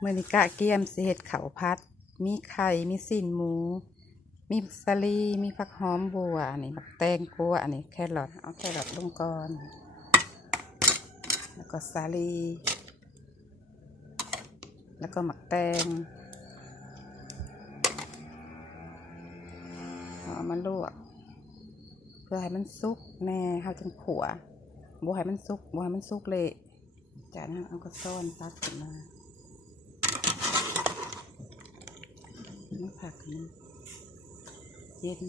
เมื่อนิกะเกียมสิเห็ดข้าวผัดมีไข่มีซีนหมูมีสาลีมีผักหอมบัวอันนี้ผักแตงกัวอันนี้แครอทเอาแครอทลงก่อนแล้วก็สาลีแล้วก็หมักแตงเอามาลวกเพื่อให้มันสุกแน่เขาจึงขัวบัวให้มันสุกเลยจากนั้นเอากระซ้อนตักขึ้นมาผักมันเย็น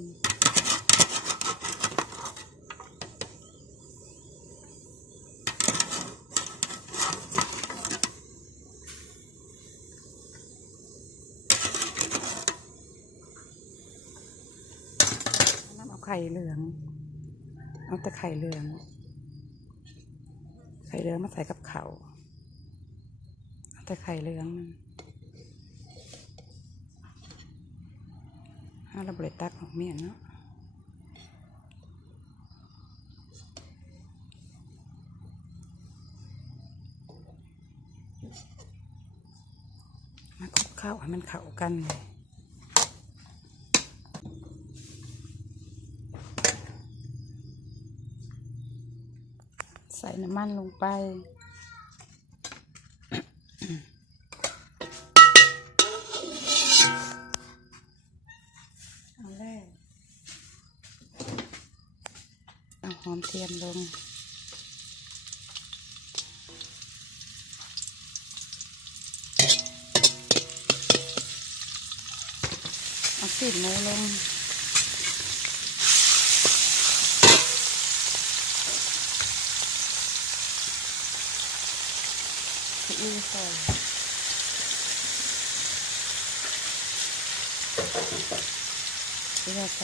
น้ำเอาไข่เหลืองเอาแต่ไข่เหลืองมาใส่กับเขาเอาแต่ไข่เหลืองเราบริตักของเมียนเนาะมาคลุกข้าวให้มันเข้ากันใส่น้ำมันลงไปเอาหอมเทียมลงเอาซีนหมูลงซีอิ๊วใส่น้ำ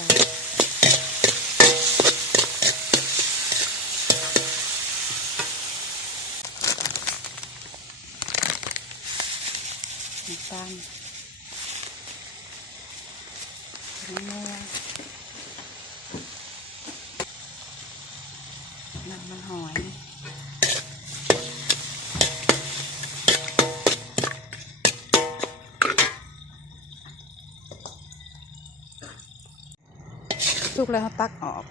ตาลน้ำมันหอยสุกแล้วเขาตักออก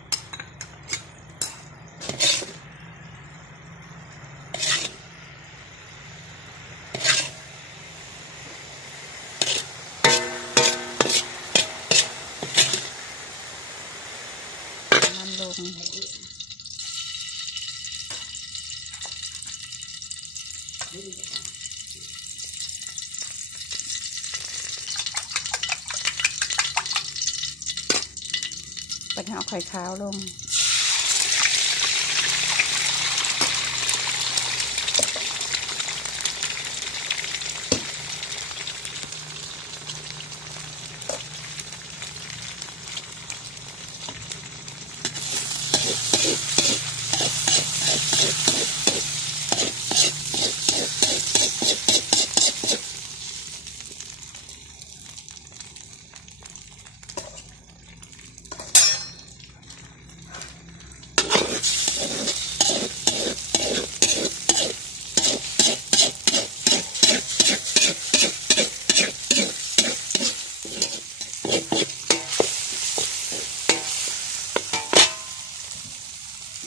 มันลงไปเอาไข่ขาวลง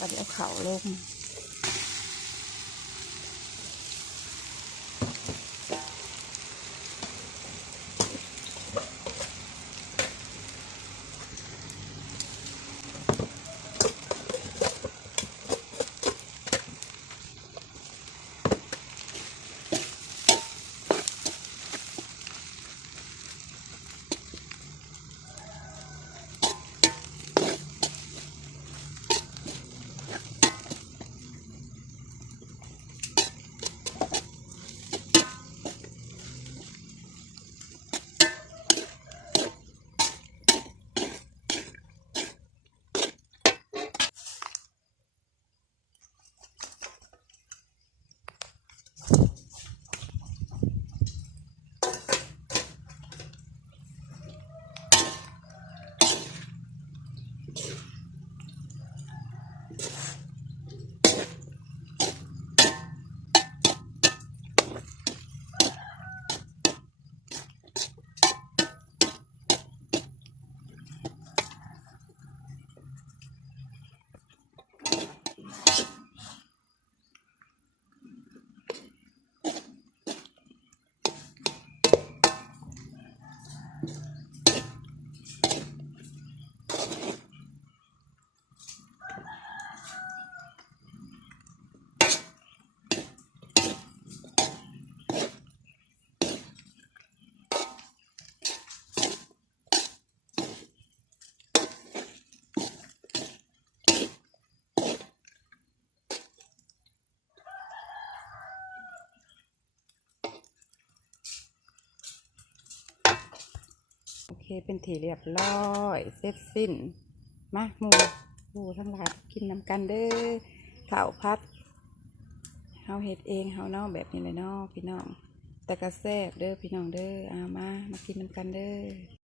เราจะเอาเข่าลง เป็นที่เรียบร้อยเสร็จสิ้นมาหมูทั้งหลายกินน้ำกันเด้อข้าวพัดเฮาเฮ็ดเองเฮาเนาะแบบนี้เลยเนาะพี่น้องแต่ก็แซ่บเด้อพี่น้องเด้อมากินน้ำกันเด้อ